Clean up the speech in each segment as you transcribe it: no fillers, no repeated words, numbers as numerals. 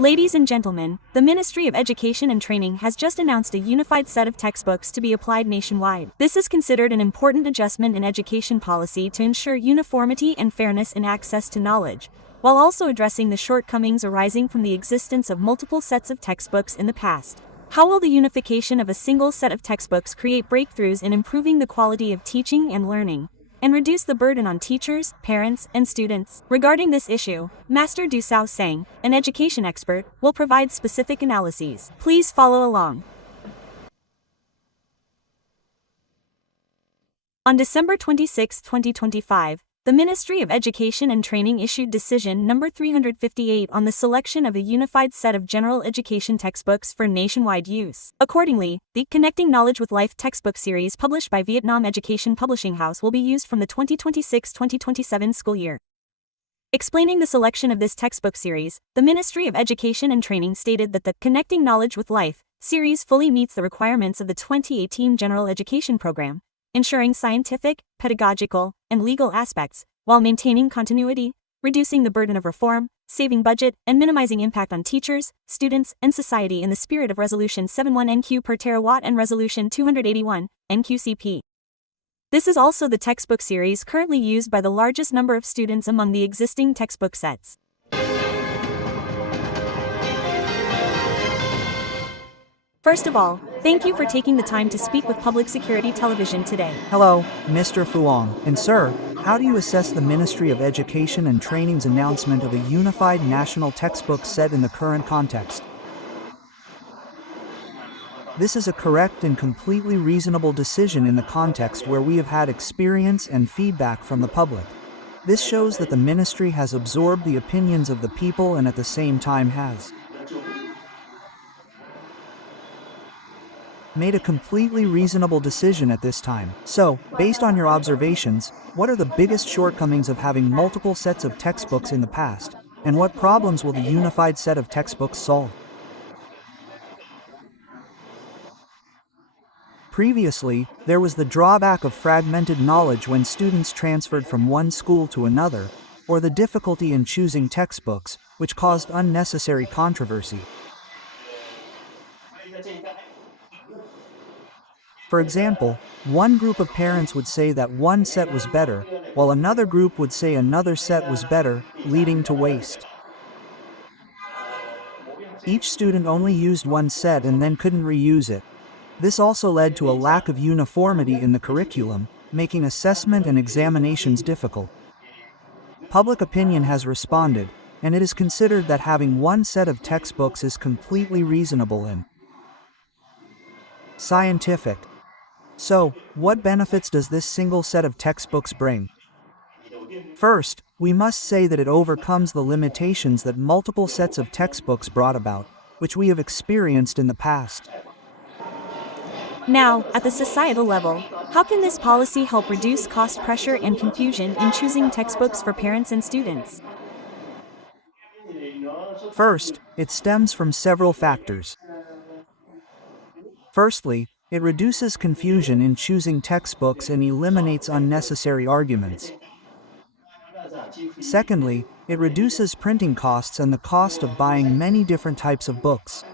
Ladies and gentlemen, the Ministry of Education and Training has just announced a unified set of textbooks to be applied nationwide. This is considered an important adjustment in education policy to ensure uniformity and fairness in access to knowledge, while also addressing the shortcomings arising from the existence of multiple sets of textbooks in the past. How will the unification of a single set of textbooks create breakthroughs in improving the quality of teaching and learning, and reduce the burden on teachers, parents, and students? Regarding this issue, Master Du Sao Sang, an education expert, will provide specific analyses. Please follow along. On December 26, 2025, the Ministry of Education and Training issued Decision Number 358 on the selection of a unified set of general education textbooks for nationwide use. Accordingly, the Connecting Knowledge with Life textbook series published by Vietnam Education Publishing House will be used from the 2026-2027 school year. Explaining the selection of this textbook series, the Ministry of Education and Training stated that the Connecting Knowledge with Life series fully meets the requirements of the 2018 General Education Program, ensuring scientific, pedagogical, and legal aspects, while maintaining continuity, reducing the burden of reform, saving budget, and minimizing impact on teachers, students, and society in the spirit of Resolution 71 NQ per terawatt and Resolution 281 NQCP. This is also the textbook series currently used by the largest number of students among the existing textbook sets. First of all, thank you for taking the time to speak with Public Security Television today. Hello, Mr. Fuong. And sir, how do you assess the Ministry of Education and Training's announcement of a unified national textbook set in the current context? This is a correct and completely reasonable decision in the context where we have had experience and feedback from the public. This shows that the ministry has absorbed the opinions of the people and at the same time has made a completely reasonable decision at this time. So, based on your observations, what are the biggest shortcomings of having multiple sets of textbooks in the past, and what problems will the unified set of textbooks solve? Previously, there was the drawback of fragmented knowledge when students transferred from one school to another, or the difficulty in choosing textbooks, which caused unnecessary controversy. For example, one group of parents would say that one set was better, while another group would say another set was better, leading to waste. Each student only used one set and then couldn't reuse it. This also led to a lack of uniformity in the curriculum, making assessment and examinations difficult. Public opinion has responded, and it is considered that having one set of textbooks is completely reasonable and scientific. So, what benefits does this single set of textbooks bring? First, we must say that it overcomes the limitations that multiple sets of textbooks brought about, which we have experienced in the past. Now, at the societal level, how can this policy help reduce cost pressure and confusion in choosing textbooks for parents and students? First, it stems from several factors. Firstly, it reduces confusion in choosing textbooks and eliminates unnecessary arguments. Secondly, it reduces printing costs and the cost of buying many different types of books.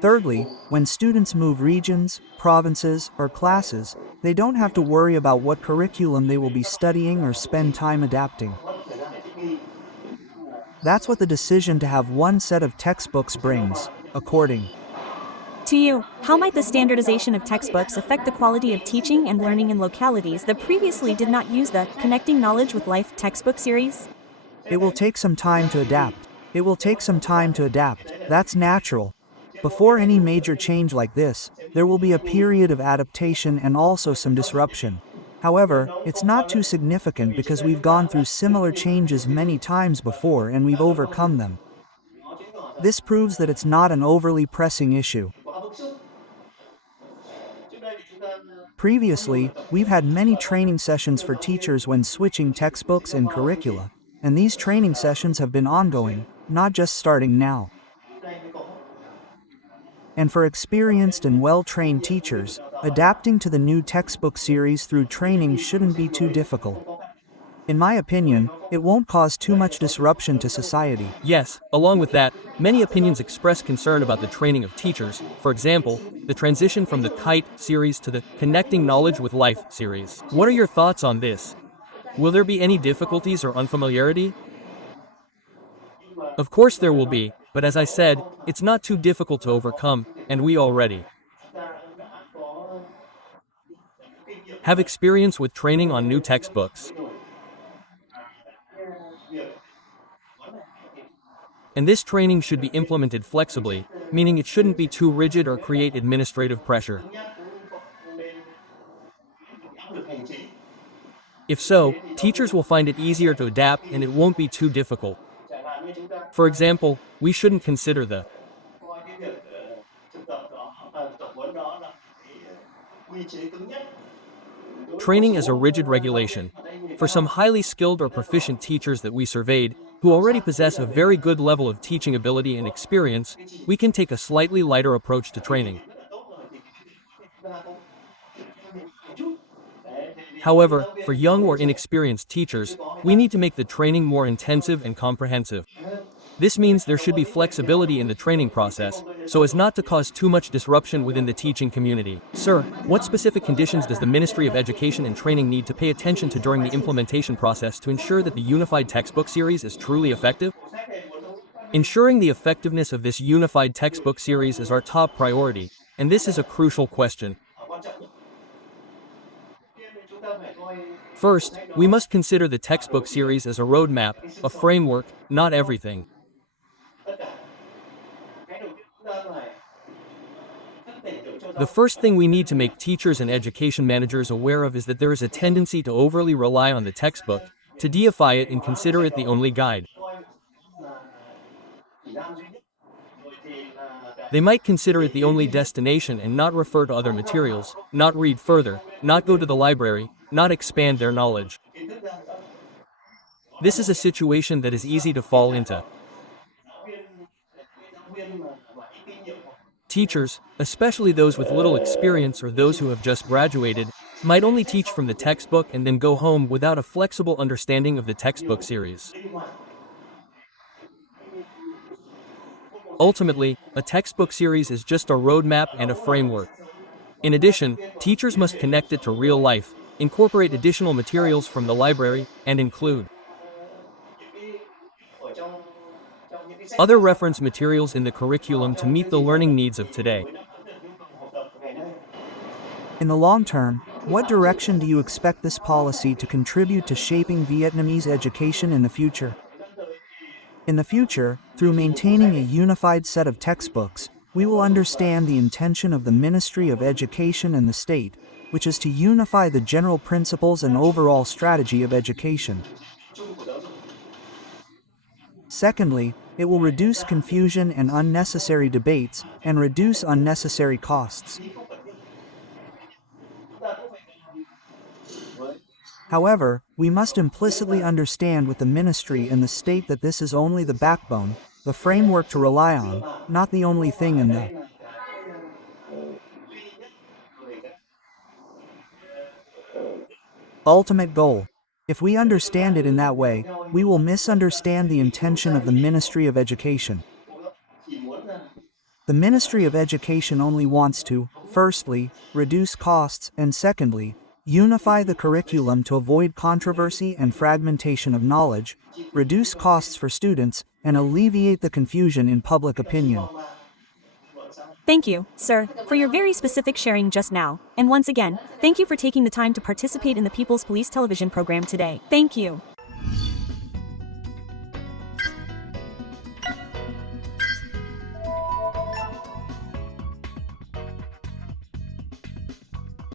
Thirdly, when students move regions, provinces, or classes, they don't have to worry about what curriculum they will be studying or spend time adapting. That's what the decision to have one set of textbooks brings, according to you. How might the standardization of textbooks affect the quality of teaching and learning in localities that previously did not use the Connecting Knowledge with Life textbook series? It will take some time to adapt. That's natural. Before any major change like this, there will be a period of adaptation and also some disruption. However, it's not too significant because we've gone through similar changes many times before and we've overcome them. This proves that it's not an overly pressing issue. Previously, we've had many training sessions for teachers when switching textbooks and curricula, and these training sessions have been ongoing, not just starting now. And for experienced and well-trained teachers, adapting to the new textbook series through training shouldn't be too difficult. In my opinion, it won't cause too much disruption to society. Yes, along with that, many opinions express concern about the training of teachers. For example, the transition from the Kite series to the Connecting Knowledge with Life series. What are your thoughts on this? Will there be any difficulties or unfamiliarity? Of course there will be, but as I said, it's not too difficult to overcome, and we already have experience with training on new textbooks. And this training should be implemented flexibly, meaning it shouldn't be too rigid or create administrative pressure. If so, teachers will find it easier to adapt and it won't be too difficult. For example, we shouldn't consider the training as a rigid regulation. For some highly skilled or proficient teachers that we surveyed, who already possess a very good level of teaching ability and experience, we can take a slightly lighter approach to training. However, for young or inexperienced teachers, we need to make the training more intensive and comprehensive. This means there should be flexibility in the training process, so as not to cause too much disruption within the teaching community. Sir, what specific conditions does the Ministry of Education and Training need to pay attention to during the implementation process to ensure that the unified textbook series is truly effective? Ensuring the effectiveness of this unified textbook series is our top priority, and this is a crucial question. First, we must consider the textbook series as a roadmap, a framework, not everything. The first thing we need to make teachers and education managers aware of is that there is a tendency to overly rely on the textbook, to deify it and consider it the only guide. They might consider it the only destination and not refer to other materials, not read further, not go to the library, not expand their knowledge. This is a situation that is easy to fall into. Teachers, especially those with little experience or those who have just graduated, might only teach from the textbook and then go home without a flexible understanding of the textbook series. Ultimately, a textbook series is just a roadmap and a framework. In addition, teachers must connect it to real life, incorporate additional materials from the library, and include other reference materials in the curriculum to meet the learning needs of today. In the long term, what direction do you expect this policy to contribute to shaping Vietnamese education in the future? In the future, through maintaining a unified set of textbooks, we will understand the intention of the Ministry of Education and the state, which is to unify the general principles and overall strategy of education. Secondly, it will reduce confusion and unnecessary debates, and reduce unnecessary costs. However, we must implicitly understand with the ministry and the state that this is only the backbone, the framework to rely on, not the only thing in the ultimate goal. If we understand it in that way, we will misunderstand the intention of the Ministry of Education. The Ministry of Education only wants to, firstly, reduce costs, and secondly, unify the curriculum to avoid controversy and fragmentation of knowledge, reduce costs for students, and alleviate the confusion in public opinion. Thank you, sir, for your very specific sharing just now. And once again, thank you for taking the time to participate in the People's Police television program today. Thank you.